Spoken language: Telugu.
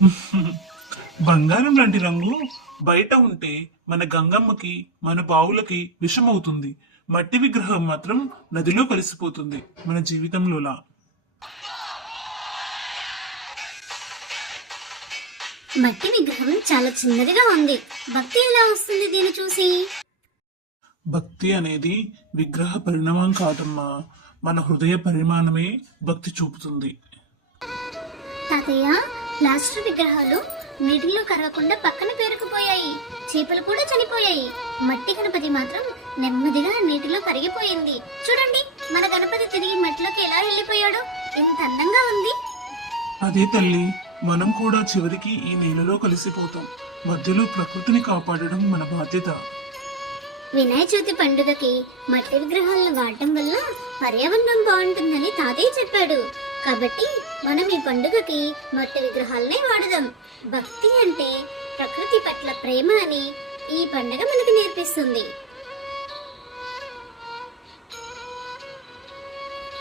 బంగారం లాంటి రంగు బయట ఉంటే మన గంగమ్మకి మన బావులకి విషమవుతుంది. మట్టి విగ్రహం మాత్రం నదిలో కలిసిపోతుంది మన జీవితంలోలా. మట్టి విగ్రహం చాలా చిన్నదిగా ఉంది. భక్తి ఎలా వస్తుంది దీన్ని చూసి? భక్తి అనేది విగ్రహ పరిణామం కాదమ్మా. మన హృదయ పరిమాణమే భక్తి చూపుతుంది. తాతయ్య ప్లాస్టర్ విగ్రహాలు నీటిలో కరగకుండా పక్కన పేరుకుపోయాయి. చేపలు కూడా చనిపోయాయి. మట్టి గణపతి మాత్రం నెమ్మదిగా నీటిలో కరిగిపోయింది. చూడండి మన గణపతి తిరిగి మట్టిలోకి ఎలా వెళ్ళిపోయాడో? ఎంత అందంగా ఉంది. అదే తల్లి మనం కూడా చివరికి ఈ నేలలో కలిసిపోతాం. మధ్యలో ప్రకృతిని కాపాడడం మన బాధ్యత. వినాయక చవితి పండుగకి మట్టి విగ్రహాలను వాడటం వల్ల పర్యావరణం బాగుంటుందని తాతయ్య చెప్పాడు. కాబట్టి మనం ఈ పండుగకి మట్టి విగ్రహాలనే వాడదాం. భక్తి అంటే ప్రకృతి పట్ల ప్రేమ అని ఈ పండుగ మనకు నేర్పిస్తుంది.